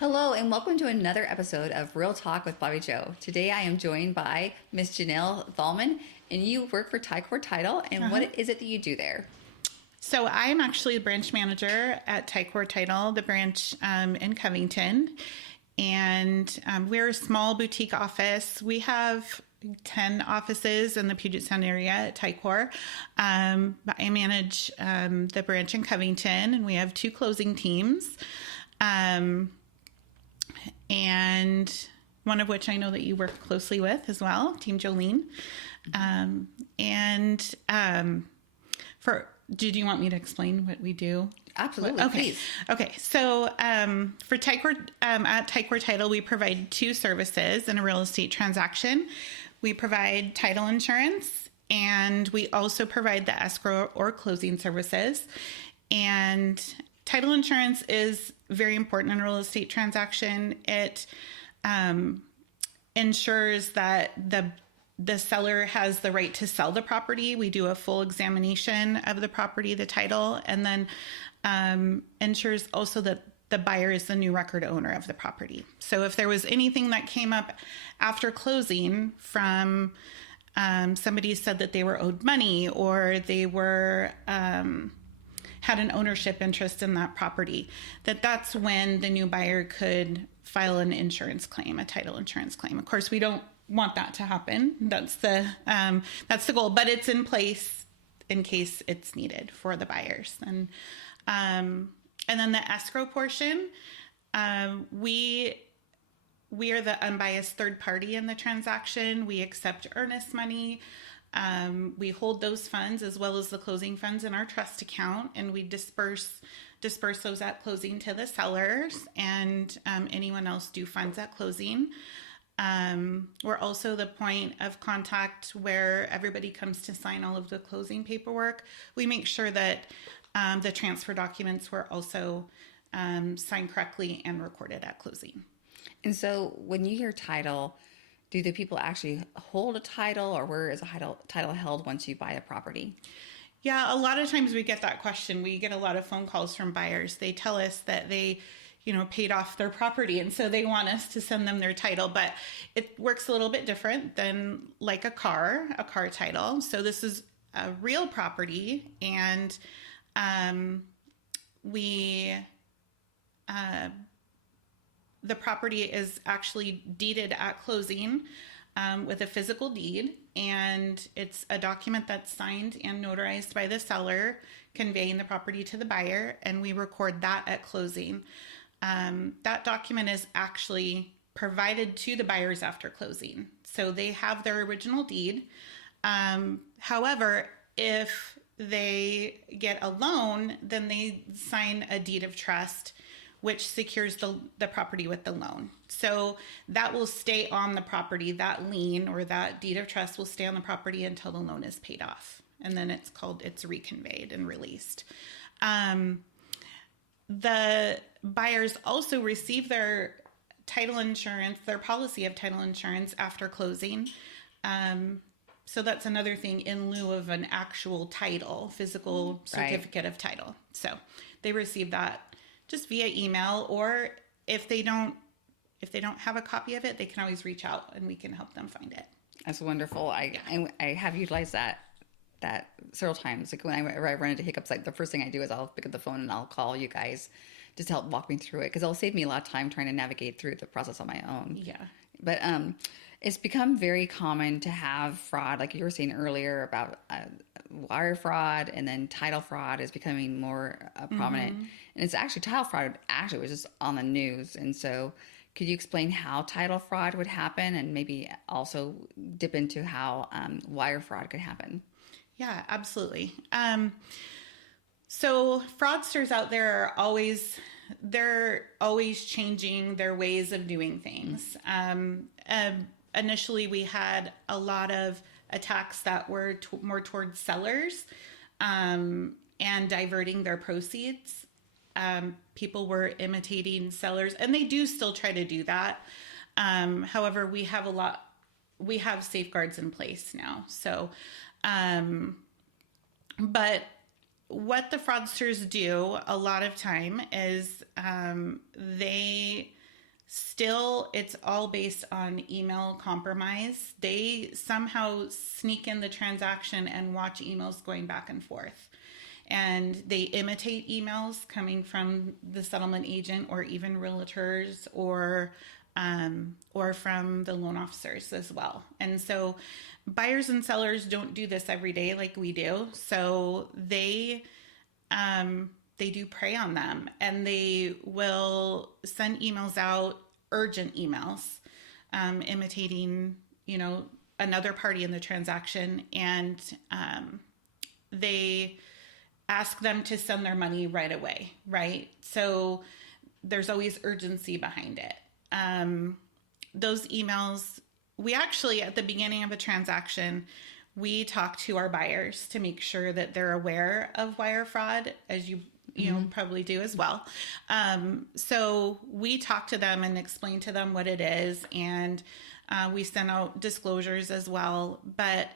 Hello, and welcome to another episode of Real Talk with Bobbie Jo. Today I am joined by Miss Janelle Thalmann, and you work for Tycor Title. And what is it that you do there? So I'm actually the branch manager at Tycor Title, the branch in Covington. And we're a small boutique office. We have 10 offices in the Puget Sound area at Tycor. But I manage the branch in Covington, and we have 2 closing teams. And one of which I know that you work closely with as well, Team Jolene. Did you want me to explain what we do? Absolutely, Okay. please. Okay. So for Tycor, at Tycor Title, we provide 2 services in a real estate transaction. We provide title insurance, and we also provide the escrow or closing services. And title insurance is very important in a real estate transaction. It ensures that the seller has the right to sell the property. We do a full examination of the property, the title, and then ensures also that the buyer is the new record owner of the property. So if there was anything that came up after closing from somebody said that they were owed money, or they were had an ownership interest in that property, that's when the new buyer could file an insurance claim, a title insurance claim. Of course, we don't want that to happen. That's the goal, but it's in place in case it's needed for the buyers. And then the escrow portion, we are the unbiased third party in the transaction. We accept earnest money. We hold those funds as well as the closing funds in our trust account, and we disperse those at closing to the sellers and anyone else due funds at closing. We're also the point of contact where everybody comes to sign all of the closing paperwork. We make sure that the transfer documents were also signed correctly and recorded at closing. And so when you hear title, do the people actually hold a title, or where is a title held once you buy a property? Yeah, a lot of times we get that question. We get a lot of phone calls from buyers. They tell us that they paid off their property, and so they want us to send them their title, but it works a little bit different than like a car title. So this is a real property, and the property is actually deeded at closing with a physical deed, and it's a document that's signed and notarized by the seller conveying the property to the buyer, and we record that at closing. That document is actually provided to the buyers after closing, so they have their original deed. However, if they get a loan, then they sign a deed of trust, which secures the property with the loan. So that will stay on the property. That lien or that deed of trust will stay on the property until the loan is paid off. And then it's reconveyed and released. The buyers also receive their title insurance, their policy of title insurance after closing. So that's another thing in lieu of an actual title, physical certificate of title. So they receive that just via email, or if they don't have a copy of it, they can always reach out and we can help them find it. That's wonderful. I have utilized that several times. Like whenever I run into hiccups, like the first thing I do is I'll pick up the phone and I'll call you guys just to help walk me through it, because it'll save me a lot of time trying to navigate through the process on my own. Yeah. But it's become very common to have fraud, like you were saying earlier about wire fraud, and then title fraud is becoming more prominent. Mm-hmm. And it's actually title fraud was just on the news. And so could you explain how title fraud would happen, and maybe also dip into how wire fraud could happen? Yeah, absolutely. So fraudsters out there are always changing their ways of doing things. Initially, we had a lot of attacks that were more towards sellers and diverting their proceeds. People were imitating sellers, and they do still try to do that. However, we have safeguards in place now. So, but what the fraudsters do a lot of time is they still, it's all based on email compromise. They somehow sneak in the transaction and watch emails going back and forth. And they imitate emails coming from the settlement agent or even realtors or from the loan officers as well. And so buyers and sellers don't do this every day like we do. So they do prey on them, and they will send emails out, urgent emails, imitating, another party in the transaction. And they ask them to send their money right away, right? So there's always urgency behind it. Those emails, we actually, at the beginning of a transaction, we talk to our buyers to make sure that they're aware of wire fraud, as you probably do as well. So we talk to them and explain to them what it is, and we send out disclosures as well. But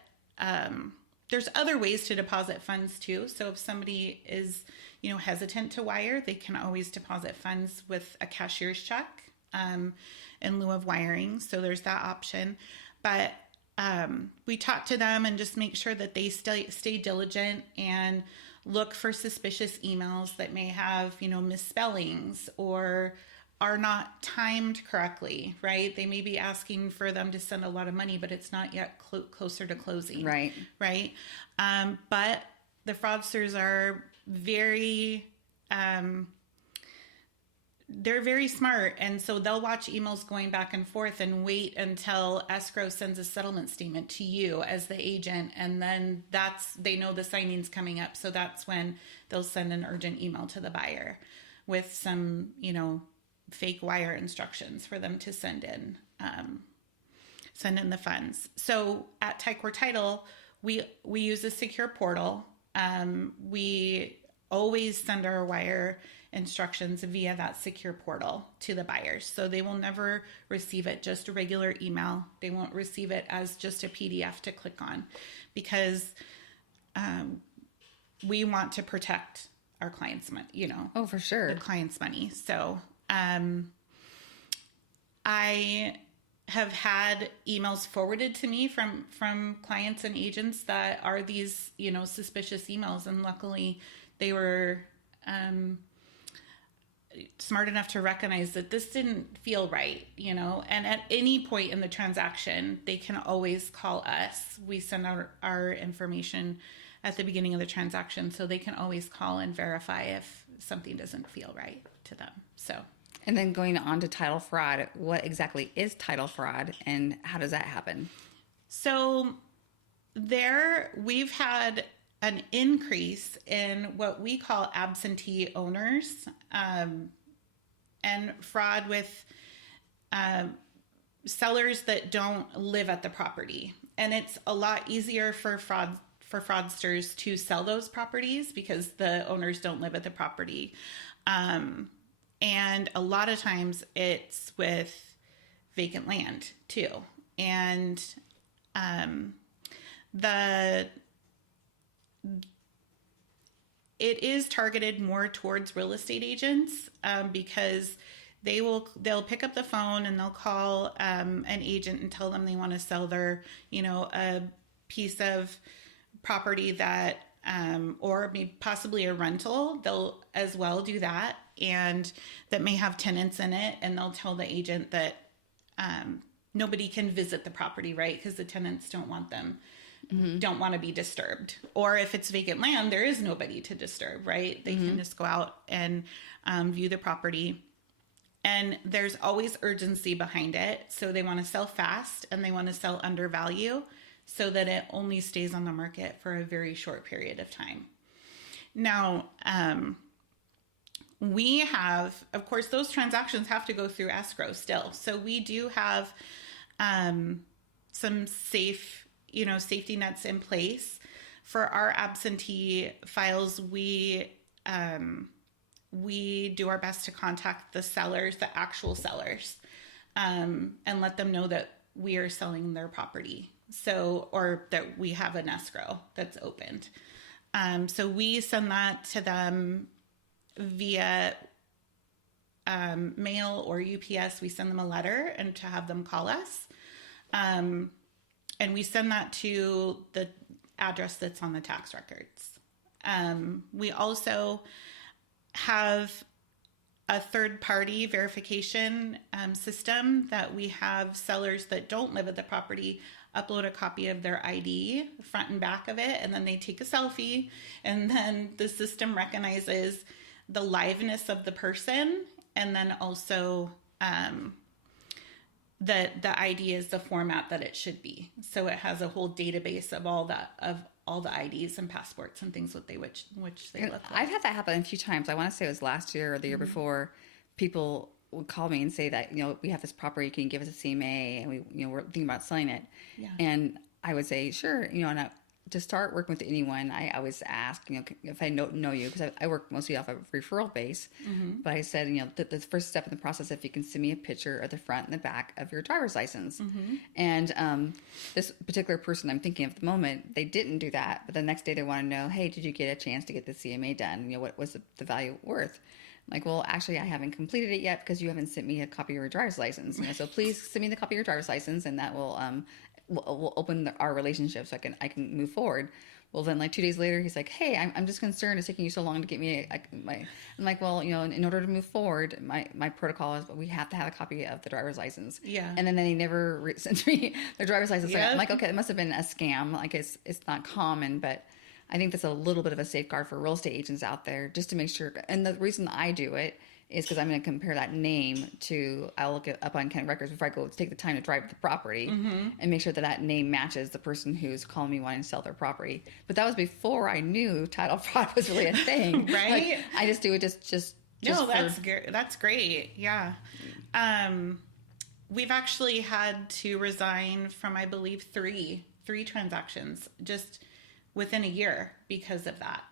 there's other ways to deposit funds too. So if somebody is, hesitant to wire, they can always deposit funds with a cashier's check in lieu of wiring. So there's that option. But we talk to them and just make sure that they stay diligent and look for suspicious emails that may have, misspellings or are not timed correctly, right? They may be asking for them to send a lot of money, but it's not yet closer to closing. Right. Right. But the fraudsters are very, they're very smart. And so they'll watch emails going back and forth and wait until Escrow sends a settlement statement to you as the agent. And then they know the signing's coming up. So that's when they'll send an urgent email to the buyer with some, fake wire instructions for them to send in the funds. So at Tycor Title, we use a secure portal. We always send our wire instructions via that secure portal to the buyers. So they will never receive it just a regular email. They won't receive it as just a PDF to click on, because we want to protect our clients' money, Oh, for sure. the client's money. So I have had emails forwarded to me from clients and agents that are these, suspicious emails. And luckily they were smart enough to recognize that this didn't feel right, and at any point in the transaction, they can always call us. We send out our information at the beginning of the transaction, so they can always call and verify if something doesn't feel right to them. So. And then going on to title fraud, what exactly is title fraud and how does that happen? So we've had an increase in what we call absentee owners, and fraud with sellers that don't live at the property. And it's a lot easier for fraudsters to sell those properties because the owners don't live at the property. And a lot of times it's with vacant land too. And it is targeted more towards real estate agents, because they'll pick up the phone and they'll call an agent and tell them they want to sell their, a piece of property that, or maybe possibly a rental. They'll as well do that, and that may have tenants in it. And they'll tell the agent that nobody can visit the property, right? Because the tenants don't want to be disturbed. Or if it's vacant land, there is nobody to disturb, right? They can just go out and view the property. And there's always urgency behind it. So they want to sell fast and they want to sell under value so that it only stays on the market for a very short period of time. Now, we have, of course, those transactions have to go through escrow still. So we do have some safety nets in place. For our absentee files, we do our best to contact the sellers, the actual sellers, and let them know that we are selling their property. Or that we have an escrow that's opened. So we send that to them via mail or UPS, we send them a letter and to have them call us. And we send that to the address that's on the tax records. We also have a third-party verification system that we have sellers that don't live at the property upload a copy of their ID, front and back of it, and then they take a selfie, and then the system recognizes the liveness of the person, and then also that the ID is the format that it should be. So it has a whole database of all the IDs and passports and things which they look like. I've had that happen a few times. I want to say it was last year or the year before. People would call me and say that, we have this property, can you give us a CMA? And we're thinking about selling it. Yeah. And I would say, sure. And to start working with anyone, I always ask, if I know you, because I work mostly off a referral base. But I said, the first step in the process, if you can send me a picture of the front and the back of your driver's license. And this particular person I'm thinking of at the moment, they didn't do that. But the next day they want to know, hey, did you get a chance to get the CMA done? What was the value worth? I'm like, well, actually, I haven't completed it yet because you haven't sent me a copy of your driver's license. So please send me the copy of your driver's license, and that will will open our relationship so I can move forward. Well, then 2 days later, he's like, hey, I'm just concerned it's taking you so long to get me I'm like, well, in order to move forward, my protocol is we have to have a copy of the driver's license. Yeah. And then they never sent me their driver's license. Yep. I'm like, okay, it must have been a scam. It's not common, but I think that's a little bit of a safeguard for real estate agents out there, just to make sure. And the reason I do it is because I'm going to compare that name to, I'll look it up on county records before I go take the time to drive the property and make sure that name matches the person who's calling me wanting to sell their property. But that was before I knew title fraud was really a thing. Right? I just do it just no, that's great. Yeah. We've actually had to resign from, I believe, three transactions just within a year because of that.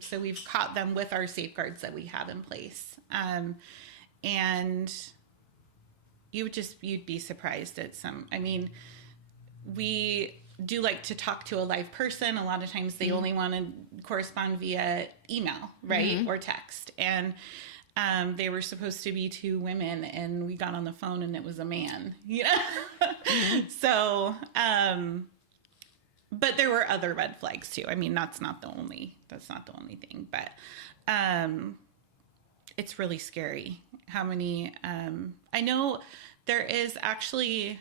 So we've caught them with our safeguards that we have in place. And you'd be surprised at we do like to talk to a live person. A lot of times they only want to correspond via email, right? Or text. And, they were supposed to be two women and we got on the phone and it was a man, So, but there were other red flags too. That's not the only thing, but, it's really scary how many, I know there is actually,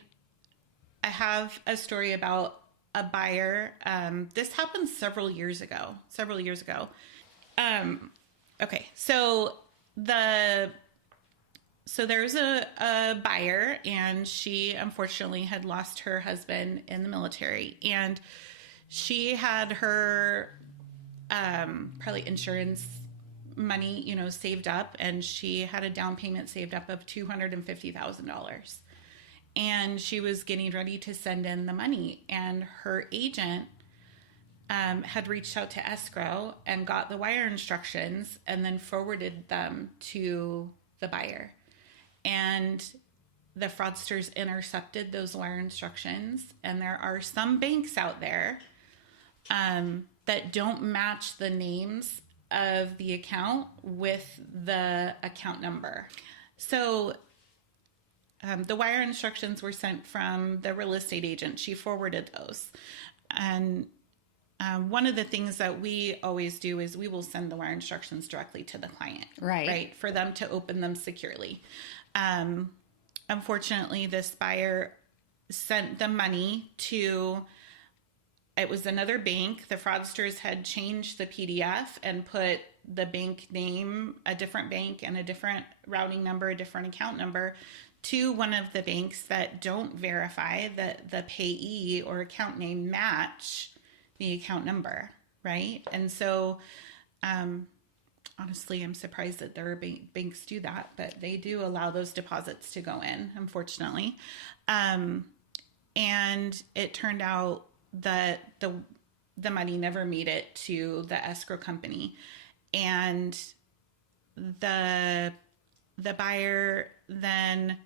I have a story about a buyer. This happened several years ago. Okay. So there's a buyer, and she unfortunately had lost her husband in the military, and she had her probably insurance money, saved up, and she had a down payment saved up of $250,000. And she was getting ready to send in the money, and her agent had reached out to Escrow and got the wire instructions and then forwarded them to the buyer. And the fraudsters intercepted those wire instructions, and there are some banks out there that don't match the names of the account with the account number. So the wire instructions were sent from the real estate agent. She forwarded those. And one of the things that we always do is we will send the wire instructions directly to the client. Right. For them to open them securely. Unfortunately, this buyer sent the money to, it was another bank. The fraudsters had changed the PDF and put the bank name, a different bank, and a different routing number, a different account number, to one of the banks that don't verify that the payee or account name match the account number, right? And so, honestly, I'm surprised that there are banks do that, but they do allow those deposits to go in, unfortunately. And it turned out that the money never made it to the escrow company, and the buyer then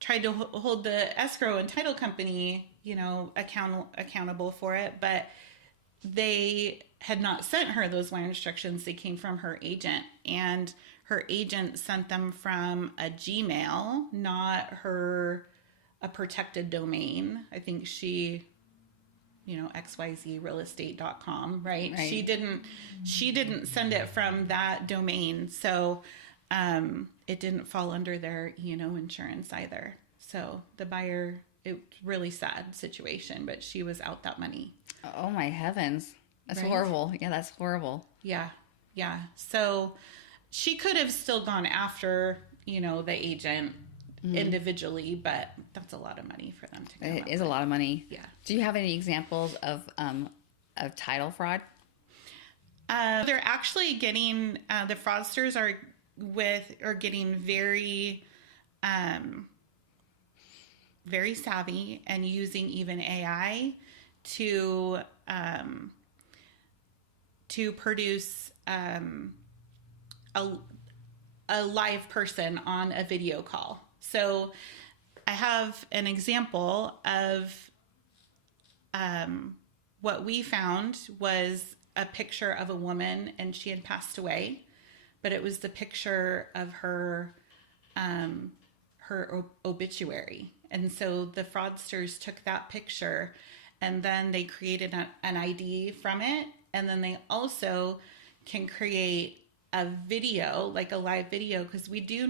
tried to hold the escrow and title company, accountable for it, but they had not sent her those wire instructions. They came from her agent, and her agent sent them from a Gmail, not a protected domain. I think she, xyzrealestate.com, right? She didn't send it from that domain. So it didn't fall under their E&O insurance either. So the buyer, it's really sad situation, but she was out that money. Oh my heavens. That's horrible. Yeah, that's horrible. Yeah. Yeah. So she could have still gone after, the agent individually, but that's a lot of money for them to come It is a lot of money. Yeah. Do you have any examples of title fraud? They're actually getting, the fraudsters are getting very, very savvy and using even AI to produce a live person on a video call. So I have an example of what we found was a picture of a woman, and she had passed away, but it was the picture of her obituary. And so the fraudsters took that picture, and then they created an ID from it, and then they also can create a video, like a live video, because we do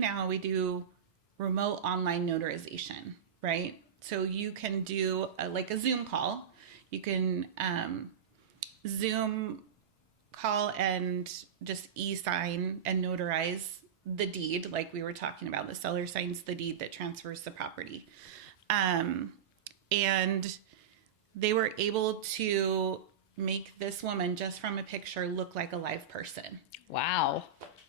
remote online notarization, right? So you can do like a Zoom call. You can Zoom call and just e-sign and notarize the deed, like we were talking about. The seller signs the deed that transfers the property. And they were able to make this woman, just from a picture, look like a live person. Wow.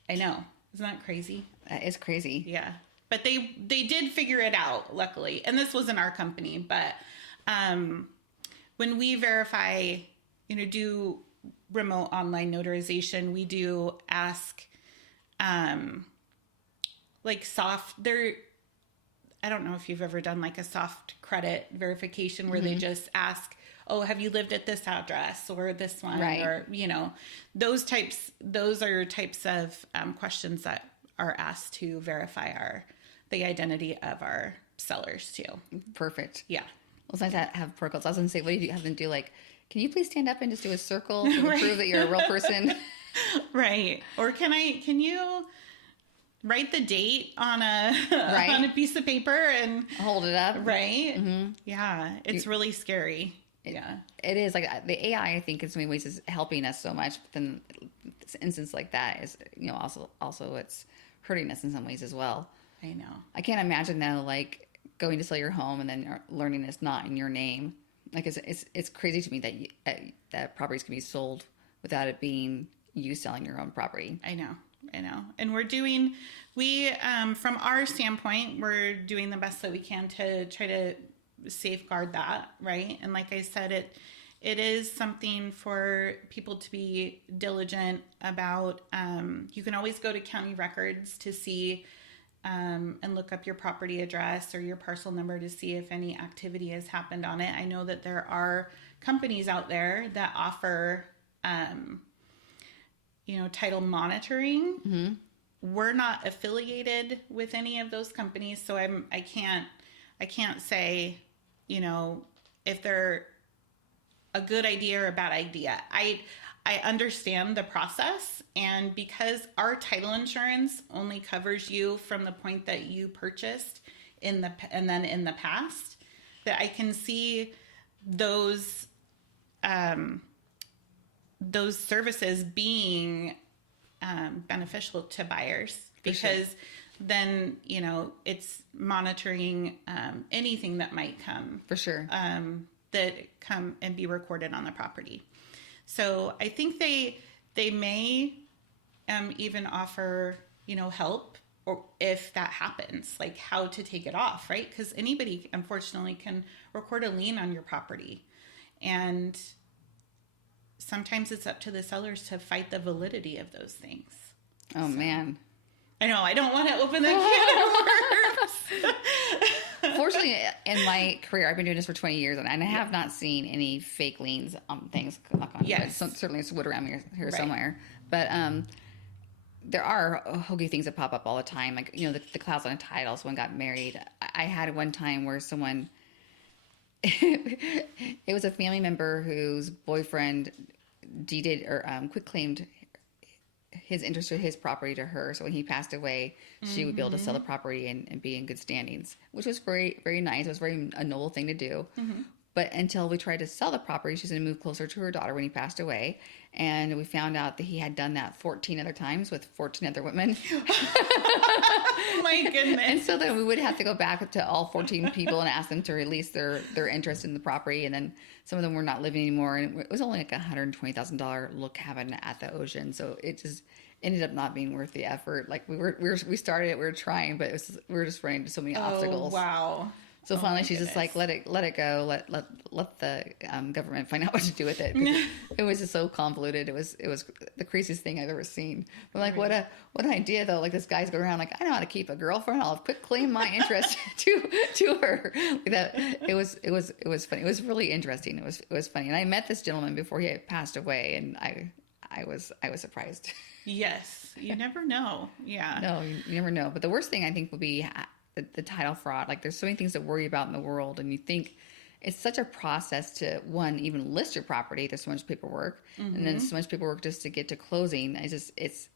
I know. Isn't that crazy? That is crazy. Yeah. But they did figure it out, luckily. And this wasn't our company, but when we verify, do remote online notarization, we do ask I don't know if you've ever done like a soft credit verification where they just ask, oh, have you lived at this address or this one? Right. Or, those are types of questions that are asked to verify the identity of our sellers too. Perfect. Yeah. Well, it's nice to have protocols. I was going to say, what do you have them do? Like, can you please stand up and just do a circle to prove that you're a real person? Right. Or can you write the date on on a piece of paper and hold it up? Right. Mm-hmm. Yeah. It's really scary. Yeah. It is. Like, the AI, I think, in so many ways is helping us so much. But then this instance like that is, also it's hurting us in some ways as well. I know. I can't imagine though, like going to sell your home and then learning it's not in your name. Like it's crazy to me that that properties can be sold without it being you selling your own property. I know. And from our standpoint, we're doing the best that we can to try to safeguard that, right? And like I said, it is something for people to be diligent about. You can always go to county records to see and look up your property address or your parcel number to see if any activity has happened on it. I know that there are companies out there that offer title monitoring. Mm-hmm. We're not affiliated with any of those companies, so I can't say, if they're a good idea or a bad idea. I understand the process, and because our title insurance only covers you from the point that you purchased and then in the past, that I can see those services being beneficial to buyers, because then it's monitoring anything that might come for sure that come and be recorded on the property. So I think they may even offer help, or if that happens, like how to take it off, right? Because anybody unfortunately can record a lien on your property, and sometimes it's up to the sellers to fight the validity of those things. Oh, man. I know. I don't want to open that can of worms. Fortunately, in my career, I've been doing this for 20 years, and I have not seen any fake liens on things. Knock on wood. So, certainly it's wood around here somewhere. But there are hokey things that pop up all the time. Like, the clouds on a title. Someone got married. I had one time where someone, it was a family member whose boyfriend deeded or quitclaimed his interest in his property to her. So when he passed away, she would be able to sell the property and be in good standings, which was very, very nice. It was very a noble thing to do. But until we tried to sell the property, she's going to move closer to her daughter when he passed away. And we found out that he had done that 14 other times with 14 other women. Oh my goodness. And so then we would have to go back to all 14 people and ask them to release their interest in the property. And then some of them were not living anymore. And it was only like $120,000 little cabin at the ocean. So it just ended up not being worth the effort. Like we started it, we were trying, but we were just running into so many obstacles. Wow. So finally, she's just like, let it go, let the government find out what to do with it. It was just so convoluted. It was the craziest thing I've ever seen. But like, what an idea though! Like this guy's going around like, I know how to keep a girlfriend. I'll quick claim my interest to her. Like that. It was funny. It was really interesting. It was funny. And I met this gentleman before he had passed away, and I was surprised. Yes, you never know. Yeah. No, you never know. But the worst thing I think would be the title fraud. Like there's so many things to worry about in the world, and you think it's such a process to even list your property. There's so much paperwork, and then so much paperwork just to get to closing. It's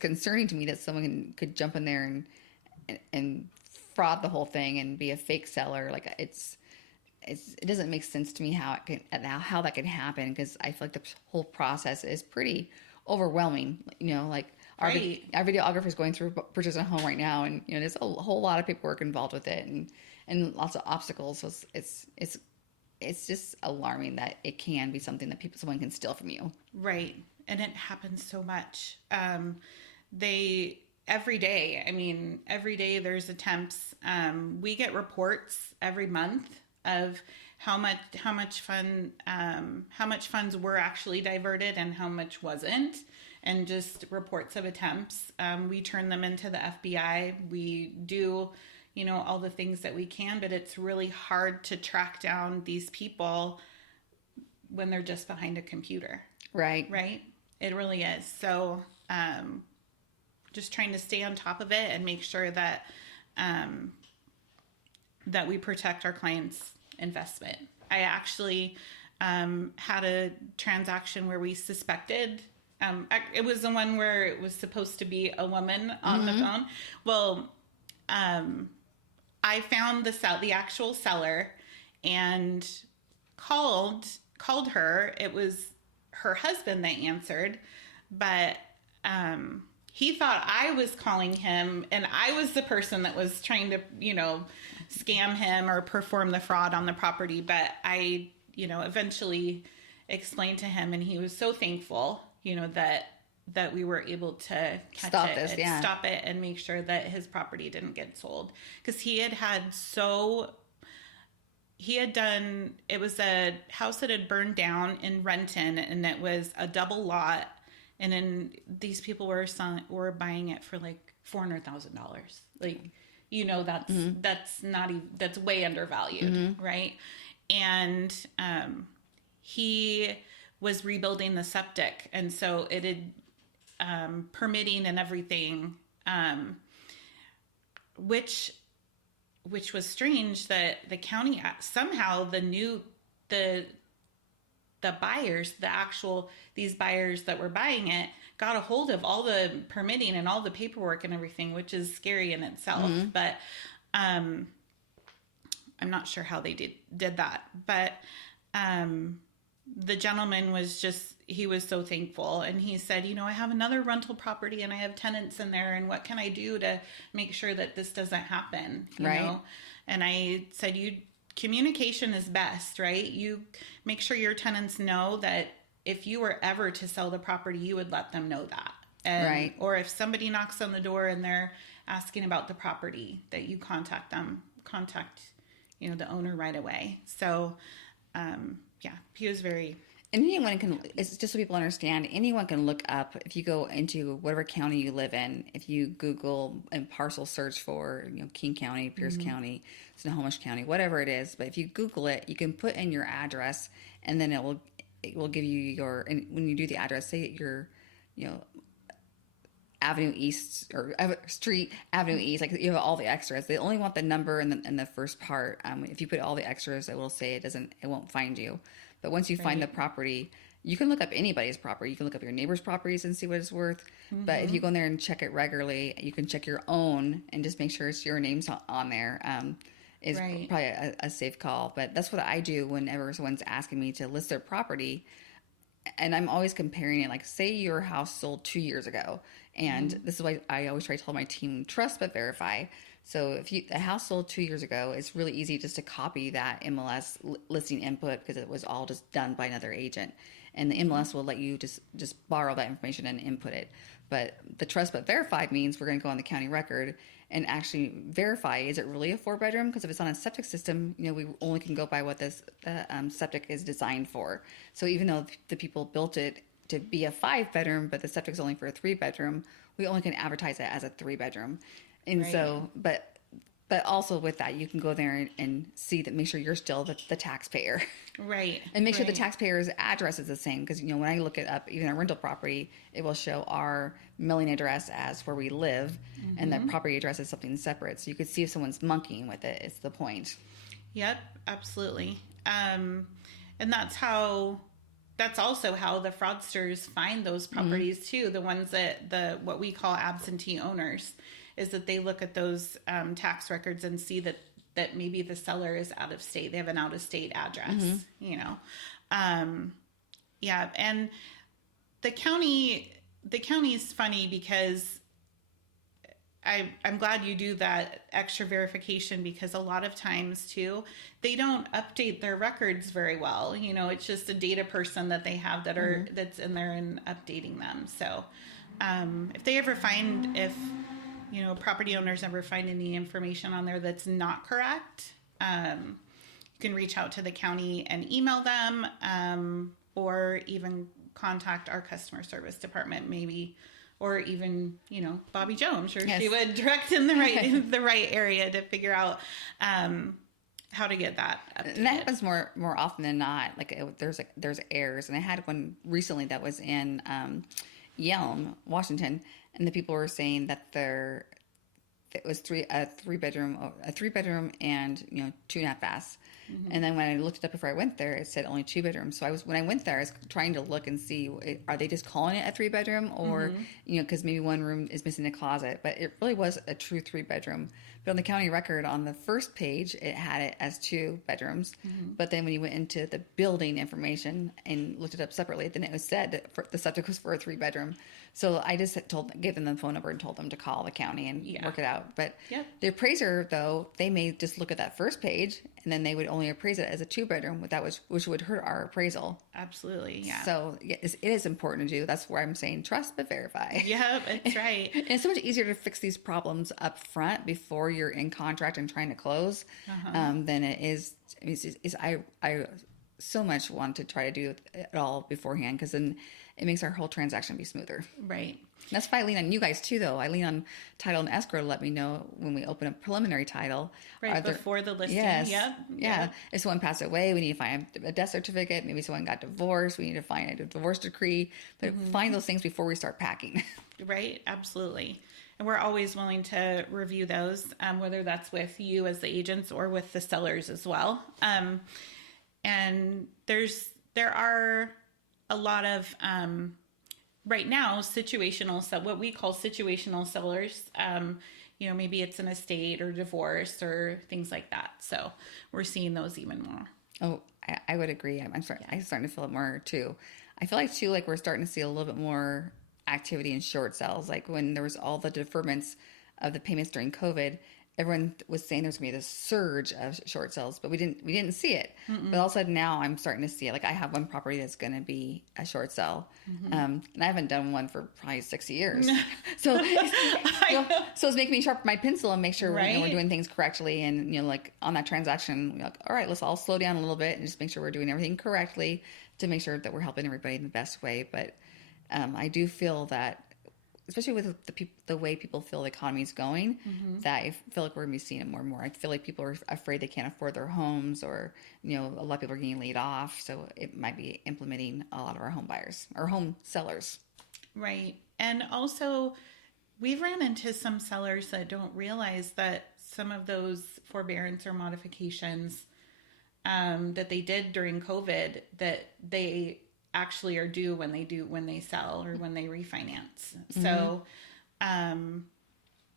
concerning to me that someone could jump in there and fraud the whole thing and be a fake seller. Like it doesn't make sense to me how that can happen, because I feel like the whole process is pretty overwhelming. Like our videographer is going through purchasing a home right now, and there's a whole lot of paperwork involved with it, and lots of obstacles. So it's just alarming that it can be something that someone can steal from you. Right, and it happens so much. Every day there's attempts. We get reports every month of how much funds were actually diverted and how much wasn't, and just reports of attempts. We turn them into the FBI. We do, all the things that we can, but it's really hard to track down these people when they're just behind a computer. Right. Right. It really is. So, just trying to stay on top of it and make sure that, that we protect our clients' investment. I actually had a transaction where we suspected, it was the one where it was supposed to be a woman on the phone. Well, I found the actual seller and called her. It was her husband that answered, but he thought I was calling him, and I was the person that was trying to, scam him or perform the fraud on the property. But I, eventually explained to him, and he was so thankful, that we were able to stop it and make sure that his property didn't get sold. Because it was a house that had burned down in Renton, and it was a double lot. And then these people were buying it for like $400,000. Like, that's way undervalued, right? And he was rebuilding the septic, and so it had permitting and everything, which was strange that the county somehow the buyers, these buyers that were buying it, got a hold of all the permitting and all the paperwork and everything, which is scary in itself. But I'm not sure how they did that. But the gentleman he was so thankful. And he said, I have another rental property and I have tenants in there. And what can I do to make sure that this doesn't happen? You know? And I said, communication is best, right? You make sure your tenants know that if you were ever to sell the property, you would let them know that. Right. Or if somebody knocks on the door and they're asking about the property, that you contact the owner right away. So, he was very... And anyone can, it's just so people understand, anyone can look up, if you go into whatever county you live in, if you Google and parcel search for, King County, Pierce County, Snohomish County, whatever it is. But if you Google it, you can put in your address, and then it will give you and when you do the address, say your, Avenue East or Street Avenue East. Like you have all the extras. They only want the number in the first part. If you put all the extras, it will say it won't find you. But once you find the property, you can look up anybody's property. You can look up your neighbor's properties and see what it's worth. But if you go in there and check it regularly, you can check your own and just make sure it's your name's on there. Is probably a safe call. But that's what I do whenever someone's asking me to list their property. And I'm always comparing it. Like, say your house sold 2 years ago. And this is why I always try to tell my team, trust but verify. So if a house sold 2 years ago, it's really easy just to copy that MLS listing input because it was all just done by another agent. And the MLS will let you just borrow that information and input it. But the trust but verify means we're going to go on the county record and actually verify, is it really a 4-bedroom? Because if it's on a septic system, we only can go by what the septic is designed for. So even though the people built it to be a 5-bedroom, but the septic is only for a 3-bedroom, we only can advertise it as a 3-bedroom. And so, but also with that, you can go there and see that, make sure you're still the taxpayer. Right. And make sure the taxpayer's address is the same. Because, when I look it up, even a rental property, it will show our mailing address as where we live, and the property address is something separate. So you could see if someone's monkeying with it. It's the point. Yep, absolutely. And that's also how the fraudsters find those properties too. The ones that what we call absentee owners, is that they look at those tax records and see that maybe the seller is out of state. They have an out of state address, Yeah. And the county is funny because I'm glad you do that extra verification, because a lot of times too, they don't update their records very well. It's just a data person that they have that's in there and updating them. So if they ever find, property owners ever find any information on there that's not correct, you can reach out to the county and email them, or even contact our customer service department, maybe, or even, Bobbie Jo. I'm sure she would direct in the right area to figure out how to get that updated. And that happens more often than not. There's errors, and I had one recently that was in Yelm, Washington, and the people were saying that it was a three bedroom and 2.5 baths. And then when I looked it up before I went there, it said only 2 bedrooms. So when I went there, I was trying to look and see, are they just calling it a 3-bedroom, or because maybe one room is missing a closet, but it really was a true 3-bedroom. But on the county record, on the first page, it had it as 2 bedrooms. But then when you went into the building information and looked it up separately, then it was said that the subject was for a 3-bedroom. So I just gave them the phone number and told them to call the county and work it out. But the appraiser, though, they may just look at that first page, and then they would only appraise it as a 2-bedroom, which would hurt our appraisal. Absolutely, yeah. So it is important to do. That's where I'm saying trust but verify. Yeah, that's right. And it's so much easier to fix these problems up front before you're in contract and trying to close than it is. I so much want to try to do it all beforehand, because then it makes our whole transaction be smoother. Right. And that's why I lean on you guys too, though. I lean on title and escrow to let me know when we open a preliminary title. Right, before the listing. Yes. Yep. Yeah. If someone passed away, we need to find a death certificate. Maybe someone got divorced. We need to find a divorce decree. But find those things before we start packing. Right. Absolutely. And we're always willing to review those, whether that's with you as the agents or with the sellers as well. And there are a lot of right now what we call situational sellers. Maybe it's an estate or divorce or things like that. So we're seeing those even more. Oh, I would agree. I'm starting to feel it more too. I feel like too, we're starting to see a little bit more activity in short sales. Like when there was all the deferments of the payments during COVID, everyone was saying there's going to be this surge of short sales, but we didn't see it. But all of a sudden now I'm starting to see it. Like I have one property that's going to be a short sale. And I haven't done one for probably 6 years. So it's making me sharpen my pencil and make sure we're doing things correctly. And, on that transaction, we're like, all right, let's all slow down a little bit and just make sure we're doing everything correctly to make sure that we're helping everybody in the best way. But I do feel that, especially with the way people feel the economy is going, that I feel like we're going to be seeing it more and more. I feel like people are afraid they can't afford their homes, or, a lot of people are getting laid off. So it might be implementing a lot of our home buyers or home sellers. Right. And also we've ran into some sellers that don't realize that some of those forbearance or modifications that they did during COVID, that they actually are due when they sell or when they refinance. Mm-hmm. So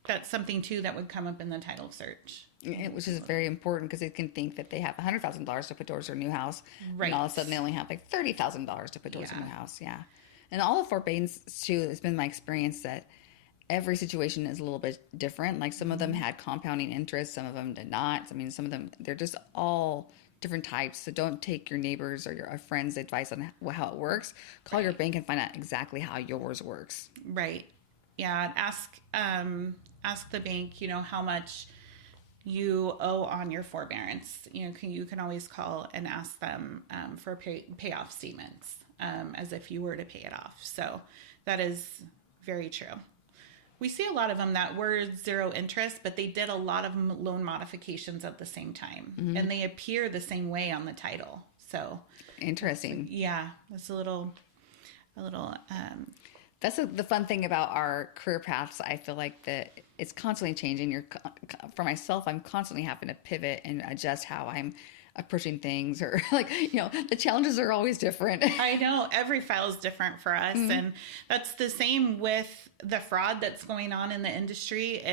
that's something too that would come up in the title search. Which is very important because they can think that they have $100,000 to put towards their new house, right? And all of a sudden they only have like $30,000 to put towards their new house. Yeah, and all the forbearance too. It's been my experience that every situation is a little bit different. Like some of them had compounding interest, some of them did not. I mean, some of them, they're just all different types. So don't take your neighbors or your friends' advice on how it works. Call your bank and find out exactly how yours works. Right. Yeah. Ask the bank, how much you owe on your forbearance. You can always call and ask them for payoff statements as if you were to pay it off. So that is very true. We see a lot of them that were zero interest, but they did a lot of loan modifications at the same time, mm-hmm. and they appear the same way on the title. So interesting. Yeah, that's a little. That's the fun thing about our career paths. I feel like that it's constantly changing. For myself, I'm constantly having to pivot and adjust how I'm approaching things, or the challenges are always different. I know every file is different for us. Mm-hmm. And that's the same with the fraud that's going on in the industry.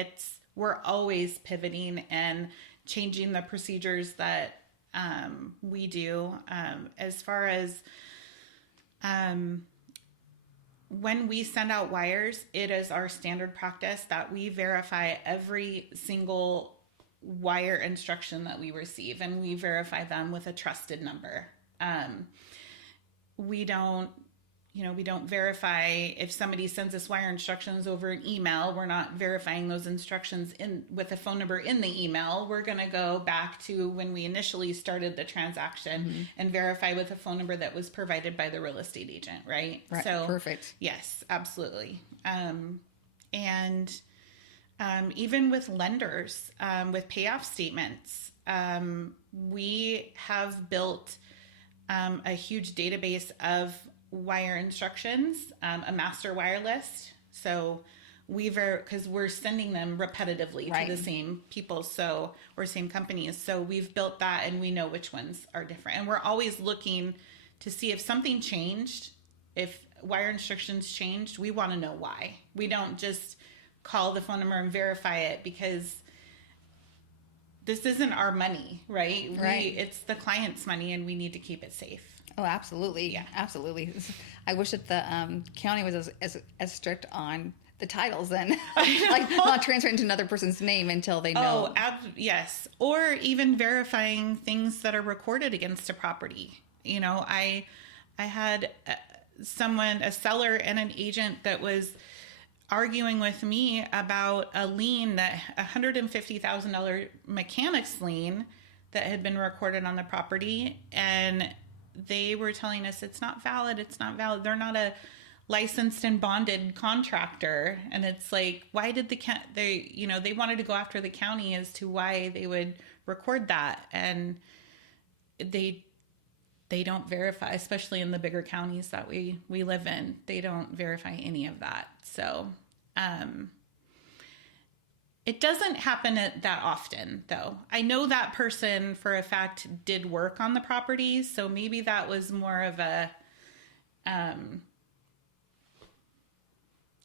We're always pivoting and changing the procedures that we do. As far as when we send out wires, it is our standard practice that we verify every single wire instruction that we receive, and we verify them with a trusted number. We don't verify if somebody sends us wire instructions over an email. We're not verifying those instructions with a phone number in the email. We're going to go back to when we initially started the transaction, mm-hmm. and verify with a phone number that was provided by the real estate agent, right? So perfect. Yes, absolutely. Even with lenders, with payoff statements, we have built a huge database of wire instructions, a master wire list. So because we're sending them repetitively, right, to the same people, or same companies. So we've built that, and we know which ones are different. And we're always looking to see if something changed, if wire instructions changed. We want to know why. We don't just call the phone number and verify it, because this isn't our money, right? It's the client's money, and we need to keep it safe. Oh, absolutely. Yeah, absolutely. I wish that the county was as strict on the titles then, like not transferring to another person's name until they know. Oh, yes. Or even verifying things that are recorded against a property. I had a seller and an agent that was arguing with me about a lien, that $150,000 mechanics lien that had been recorded on the property, and they were telling us it's not valid. They're not a licensed and bonded contractor. And it's like, why did they wanted to go after the county as to why they would record that. And they don't verify, especially in the bigger counties that we live in. They don't verify any of that. So it doesn't happen that often, though. I know that person for a fact did work on the property, so maybe that was more of a,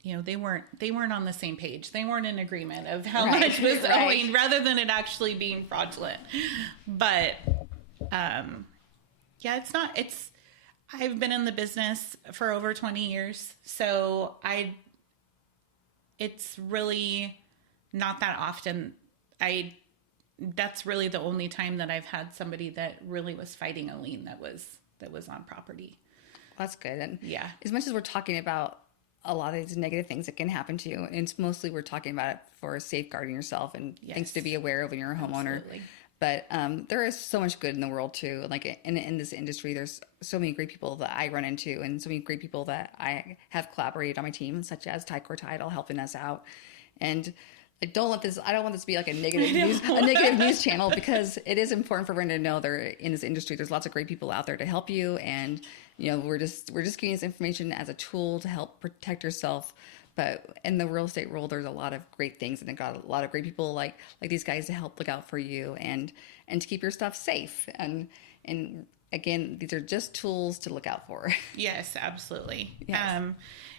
they weren't on the same page. They weren't in agreement of how much was owing, rather than it actually being fraudulent. But I've been in the business for over 20 years, so it's really not that often. That's really the only time that I've had somebody that really was fighting a lien that was on property. That's good. And yeah, as much as we're talking about a lot of these negative things that can happen to you, and it's mostly we're talking about it for safeguarding yourself and things to be aware of when you're a homeowner. Absolutely. But there is so much good in the world too. Like in this industry, there's so many great people that I run into, and so many great people that I have collaborated on my team, such as Tycor Title, helping us out. And I don't want this to be like a negative news channel, because it is important for everyone to know they're in this industry. There's lots of great people out there to help you, and we're just giving this information as a tool to help protect yourself. But in the real estate world, there's a lot of great things, and they've got a lot of great people like these guys to help look out for you and to keep your stuff safe. And again, these are just tools to look out for. Yes, absolutely. Yes.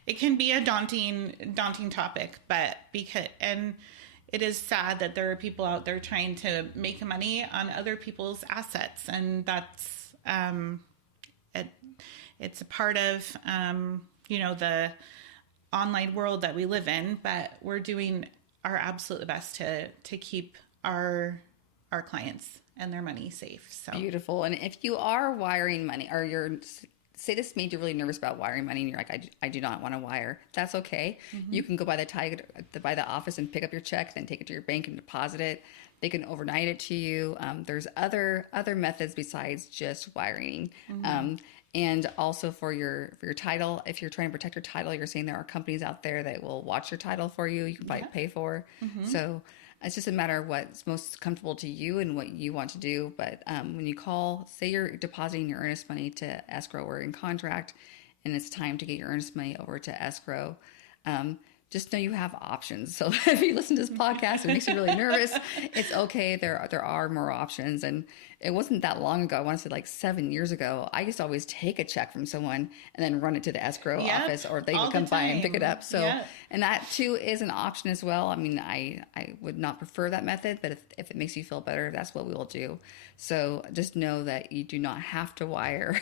It can be a daunting topic, but it is sad that there are people out there trying to make money on other people's assets, and that's it's a part of the online world that we live in. But we're doing our absolute best to keep our clients and their money safe. So Beautiful. And if you are wiring money, or say this made you really nervous about wiring money, and you're like, I do not want to wire, that's okay. You can go by the office and pick up your check, then take it to your bank and deposit it. They can overnight it to you. There's other methods besides just wiring. And also for your title, if you're trying to protect your title, you're saying there are companies out there that will watch your title for you. You can pay for. So it's just a matter of what's most comfortable to you and what you want to do. But when you call, say you're depositing your earnest money to Escrow or in contract, and it's time to get your earnest money over to Escrow, just know you have options. So if you listen to this podcast, it makes you really nervous, it's okay. There are more options. And it wasn't that long ago. I want to say like 7 years ago, I used to always take a check from someone and then run it to the escrow office, or they would come by and pick it up. So, and that too is an option as well. I mean, I would not prefer that method, but if it makes you feel better, that's what we will do. So just know that you do not have to wire.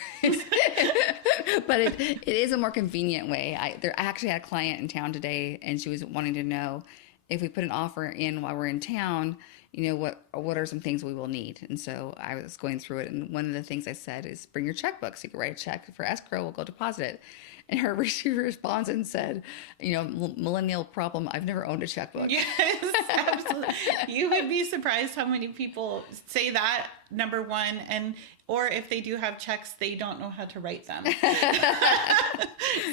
But it is a more convenient way. I actually had a client in town today, and she was wanting to know if we put an offer in while we're in town, what are some things we will need. And so I was going through it, and one of the things I said is bring your checkbook. So you can write a check for escrow, we'll go deposit it. And she responds and said, millennial problem, I've never owned a checkbook. Yes, absolutely. You would be surprised how many people say that, number one, or if they do have checks, they don't know how to write them.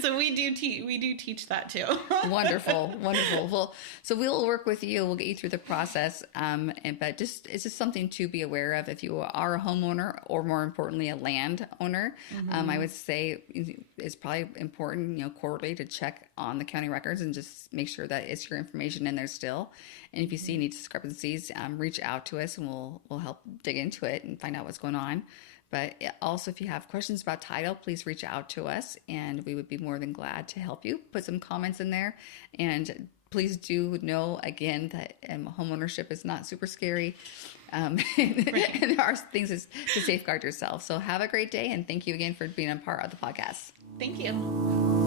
So we do teach that too. Wonderful. Well, so we'll work with you. We'll get you through the process. But it's just something to be aware of if you are a homeowner, or more importantly, a landowner. I would say it's probably important, quarterly to check on the county records and just make sure that it's your information in there still. And if you see any discrepancies, reach out to us, and we'll help dig into it and find out what's going on. But also, if you have questions about title, please reach out to us, and we would be more than glad to help you. Put some comments in there, and please do know again that homeownership is not super scary, and there are things to safeguard yourself. So have a great day, and thank you again for being a part of the podcast. Thank you.